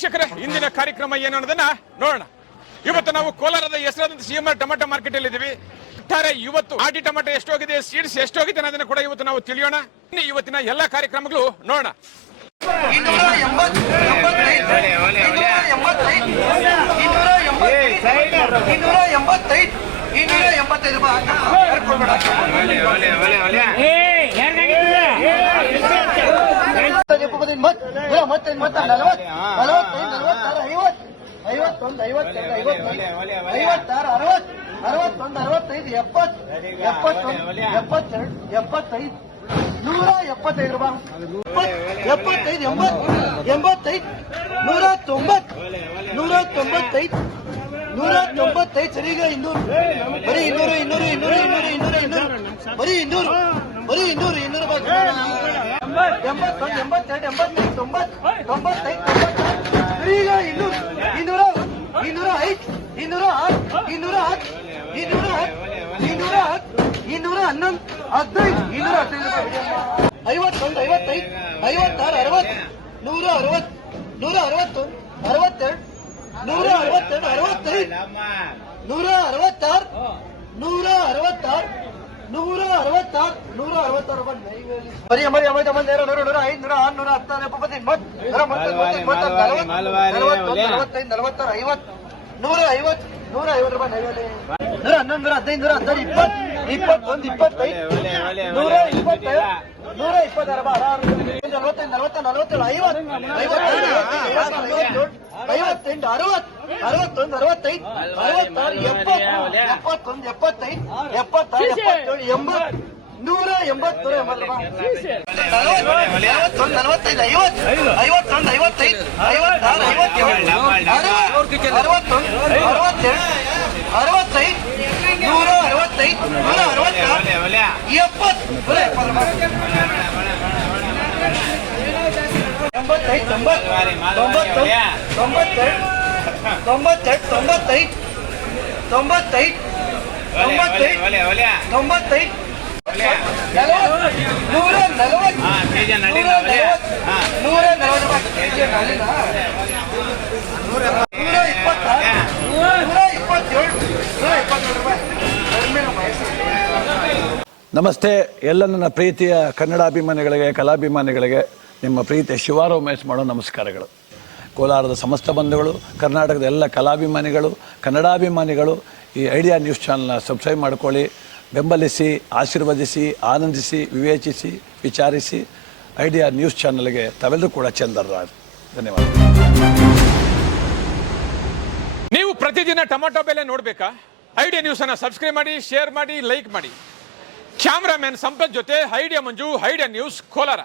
ವೀಕ್ಷಕರೇ, ಇಂದಿನ ಕಾರ್ಯಕ್ರಮ ಏನು ಅನ್ನೋದನ್ನ ನೋಡೋಣ. ಇವತ್ತು ನಾವು ಕೋಲಾರದ ಹೆಸರಾದಂತ ಸಿಎಂಆರ್ ಟೊಮೆಟೊ ಮಾರ್ಕೆಟ್ ಅಲ್ಲಿ ಇದ್ದೀವಿ. ಒಟ್ಟಾರೆ ಇವತ್ತು ಆಟಿ ಟೊಮೆಟೊ ಎಷ್ಟೋಗಿದೆ, ಸೀಡ್ಸ್ ಎಷ್ಟೋಗಿದೆ ಅನ್ನೋದನ್ನ ಕೂಡ ಇವತ್ತು ನಾವು ತಿಳಿಯೋಣ. ಇವತ್ತಿನ ಎಲ್ಲಾ ಕಾರ್ಯಕ್ರಮಗಳು ನೋಡೋಣ. ಸರಿಗ 200 ಬರೀ 200 ನಮಸ್ತೆ ಎಲ್ಲ ನನ್ನ ಪ್ರೀತಿಯ ಕನ್ನಡಾಭಿಮಾನಿಗಳಿಗೆ, ಕಲಾಭಿಮಾನಿಗಳಿಗೆ ನಿಮ್ಮ ಪ್ರೀತಿಯ ಶಿವಾರಾವ್ ಮೇಸ್ ಮಾಡೋ ನಮಸ್ಕಾರಗಳು. ಕೋಲಾರದ ಸಮಸ್ತ ಬಂಧುಗಳು, ಕರ್ನಾಟಕದ ಎಲ್ಲ ಕಲಾಭಿಮಾನಿಗಳು, ಕನ್ನಡಾಭಿಮಾನಿಗಳು ಈ ಐಡಿಯಾ ನ್ಯೂಸ್ ಚಾನಲ್ನ ಸಬ್ಸ್ಕ್ರೈಬ್ ಮಾಡ್ಕೊಳ್ಳಿ, ಬೆಂಬಲಿಸಿ, ಆಶೀರ್ವದಿಸಿ, ಆನಂದಿಸಿ, ವಿವೇಚಿಸಿ, ವಿಚಾರಿಸಿ. ಐಡಿಯಾ ನ್ಯೂಸ್ ಚಾನಲ್ಗೆ ತಾವೆಲ್ಲರೂ ಕೂಡ ಚಂದರ್ರಾಜ್. ಧನ್ಯವಾದ. ನೀವು ಪ್ರತಿದಿನ ಟೊಮೆಟೊ ಬೆಲೆ ನೋಡ್ಬೇಕಾ? ಐಡಿಯಾ ನ್ಯೂಸ್ ಅನ್ನ ಸಬ್ಸ್ಕ್ರೈಬ್ ಮಾಡಿ, ಶೇರ್ ಮಾಡಿ, ಲೈಕ್ ಮಾಡಿ. ಕ್ಯಾಮ್ರಾಮನ್ ಸಂಪತ್ ಜೊತೆ ಐಡಿಯಾ ಮಂಜು, ಐಡಿಯಾ ನ್ಯೂಸ್ ಕೋಲಾರ.